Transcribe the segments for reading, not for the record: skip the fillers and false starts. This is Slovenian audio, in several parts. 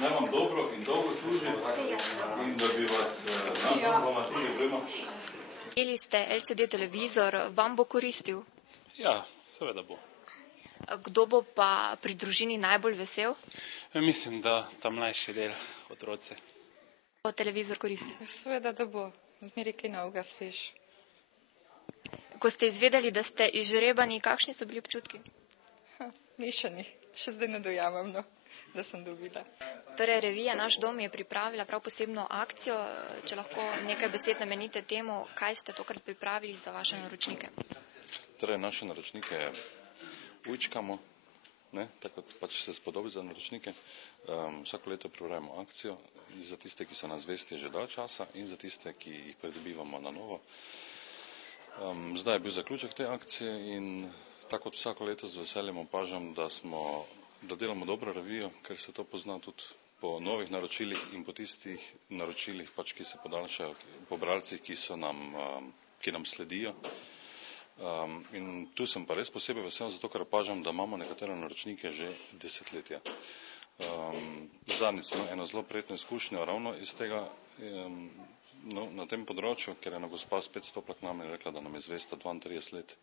Naj vam dobro in dolgo služi in da bi vas nadomlatili vema. Imeli ste LCD televizor, vam bo koristil? Ja, seveda bo. Kdo bo pa pri družini najbolj vesel? Mislim, da ta mlajši del, otroci. Bo televizor koristil? Seveda, da bo. Zmeri kaj novega sliš. Ko ste izvedeli, da ste izžrebani, kakšni so bili občutki? Mešani. Še zdaj ne dojamem, no, da sem dobila. Torej, revija Naš dom je pripravila prav posebno akcijo. Če lahko nekaj besed namenite temu, kaj ste tokrat pripravili za vaše naročnike? Torej, naše naročnike ujčkamo, tako pač se spodobi za naročnike. Vsako leto pripravljamo akcijo za tiste, ki so nas zvesti že dalj časa in za tiste, ki jih pridobivamo na novo. Zdaj je bil zaključek te akcije in tako kot vsako leto z veseljem opažam, da delamo dobro revijo, ker se to pozna tudi po novih naročilih in po tistih naročilih, pač, ki se podaljšajo, po bralcih, ki nam sledijo. In tu sem pa res posebej vesel, zato ker opažam, da imamo nekatere naročnike že desetletja. Zadnjič smo eno zelo prijetno izkušnjo ravno iz tega, na tem področju, ker je ena gospa spet stopila k nam in rekla, da nam je zvesta 32 let.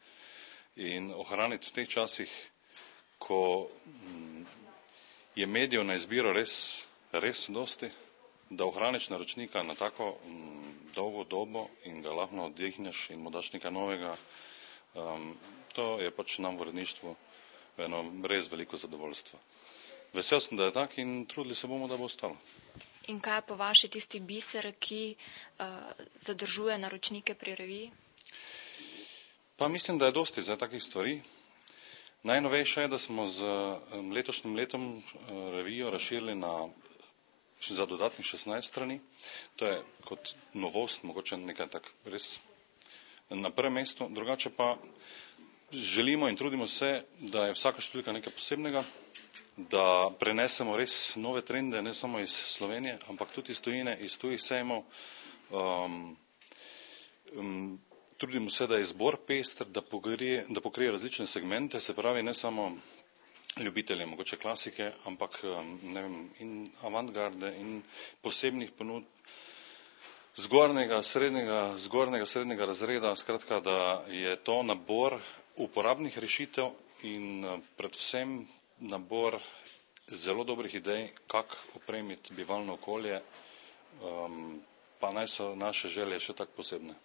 In ohraniti v teh časih, ko je medijev na izbiro res dosti, da ohraniš naročnika na tako dolgo dobo in ga lahko oddihneš in mu daš nekaj novega, to je pač nam v uredništvu eno res veliko zadovoljstvo. Vesel sem, da je tak in trudili se bomo, da bo ostalo. In kaj je po vaši tisti biser, ki zadržuje naročnike pri reviji? Pa mislim, da je dosti za takih stvari. Najnovejše je, da smo z letošnjim letom revijo razširili za dodatnih 16 strani. To je kot novost, mogoče nekaj tak res na prvem mestu. Drugače pa želimo in trudimo se, da je vsaka številka nekaj posebnega, da prenesemo res nove trende, ne samo iz Slovenije, ampak tudi iz tujine, iz tujih sejmov. Trudimo se, da je izbor pester, da pokrije različne segmente, se pravi ne samo ljubitelje mogoče klasike, ampak in avantgarde in posebnih ponudb zgornjega, srednjega razreda, skratka, da je to nabor uporabnih rešitev in predvsem nabor zelo dobrih idej, kako opremiti bivalno okolje, pa naj so naše želje še tako posebne.